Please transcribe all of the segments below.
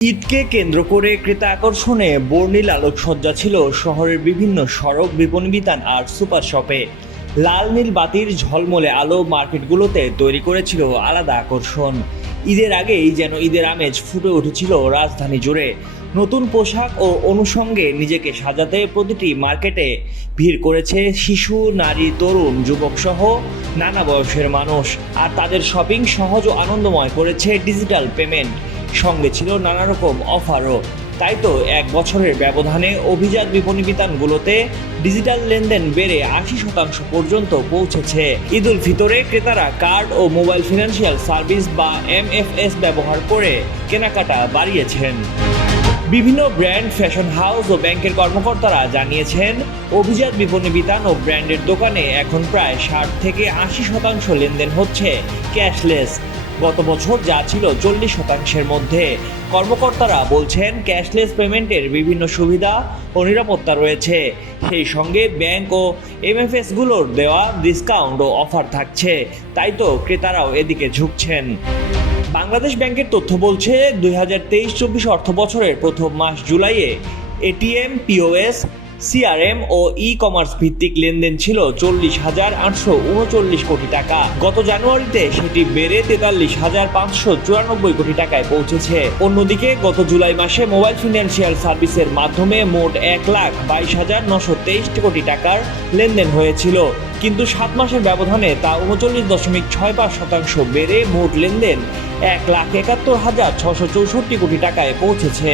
ঈদকে কেন্দ্র করে ক্রেতা আকর্ষণে বর্ণিল আলোকসজ্জা ছিল শহরের বিভিন্ন সড়ক বিপণী বিতান আর সুপার শপে। লাল নীল বাতির ঝলমলে আলো মার্কেটগুলোতে তৈরি করেছিল আলাদা আকর্ষণ। ঈদের আগেই যেন ঈদের আমেজ ফুটে উঠেছিল রাজধানী জুড়ে। নতুন পোশাক ও অনুষঙ্গে নিজেকে সাজাতে প্রতিটি মার্কেটে ভিড় করেছে শিশু, নারী, তরুণ, যুবক সহ নানা বয়সের মানুষ। আর তাদের শপিং সহজ ও আনন্দময় করেছে ডিজিটাল পেমেন্ট। সঙ্গে ছিল নানা রকম অফারও। তাই তো এক বছরের ব্যবধানে অভিজাত বিপণী বিতানগুলোতে ডিজিটাল লেনদেন বেড়ে আশি শতাংশ পর্যন্ত পৌঁছেছে। ঈদ উল ফিতরে ক্রেতারা কার্ড ও মোবাইল ফিনান্সিয়াল সার্ভিস বা এমএফএস ব্যবহার করে কেনাকাটা বাড়িয়েছেন। বিভিন্ন ব্র্যান্ড, ফ্যাশন হাউস ও ব্যাংকের কর্মকর্তারা জানিয়েছেন, অভিজাত বিপণী বিতান ও ব্র্যান্ডের দোকানে এখন প্রায় ষাট থেকে আশি শতাংশ লেনদেন হচ্ছে ক্যাশলেস। গত বছর যা ছিল চল্লিশ শতাংশের মধ্যে। কর্মকর্তারা বলছেন, ক্যাশলেস পেমেন্টের বিভিন্ন সুবিধা ও নিরাপত্তা রয়েছে। সেই সঙ্গে ব্যাংক ও এমএফএসগুলোর দেওয়া ডিসকাউন্ট ও অফার থাকছে। তাই তো ক্রেতারাও এদিকে ঝুঁকছেন। বাংলাদেশ ব্যাংকের তথ্য বলছে, দুই হাজার তেইশ চব্বিশ অর্থ বছরের প্রথম মাস জুলাইয়ে এটিএম, পিওএস সিআরএম ও ই কমার্স ভিত্তিক লেনদেন ছিল চল্লিশ হাজার আটশো উনচল্লিশ কোটি টাকা। গত জানুয়ারিতে সেটি বেড়ে তেতাল্লিশ হাজার পাঁচশো চুরানব্বই কোটি টাকায় পৌঁছেছে। অন্যদিকে গত জুলাই মাসে মোবাইল ফিনান্সিয়াল সার্ভিসের মাধ্যমে মোট এক লাখ বাইশ হাজার নশো তেইশ কোটি টাকার লেনদেন হয়েছিল। কিন্তু সাত মাসের ব্যবধানে তা উনচল্লিশ দশমিক ছয় পাঁচ শতাংশ বেড়ে মোট লেনদেন এক লাখ একাত্তর হাজার ছশো চৌষট্টি কোটি টাকায় পৌঁছেছে।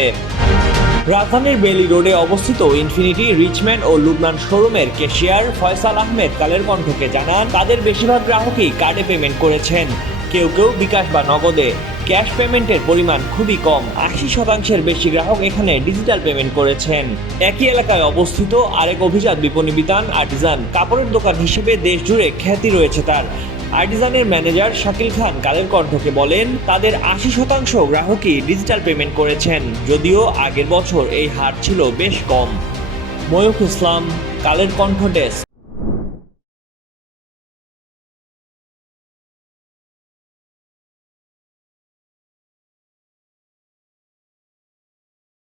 রাজধানীর বেলি রোডে অবস্থিত ইনফিনিটি, রিচম্যান ও লুবনান শোরুমের ক্যাশিয়ার ফয়সাল আহমেদ কালের কণ্ঠকে জানান, তাদের বেশিরভাগ গ্রাহকই কার্ডে পেমেন্ট করেছেন। কেউ কেউ বিকাশ বা নগদে। ক্যাশ পেমেন্টের পরিমাণ খুবই কম। আশি শতাংশের বেশি গ্রাহক এখানে ডিজিটাল পেমেন্ট করেছেন। একই এলাকায় অবস্থিত আরেক অভিজাত বিপণী বিতান, আর্টিজান কাপড়ের দোকান হিসেবে দেশ জুড়ে খ্যাতি রয়েছে তার। আর্টিজানের ম্যানেজার শাকিল খান কালের কণ্ঠকে বলেন, তাদের আশি শতাংশ গ্রাহকই ডিজিটাল পেমেন্ট করেছেন, যদিও আগের বছর এই হার ছিল বেশ কম। ময়ুখ ইসলাম, কালের কণ্ঠ ডেস্ক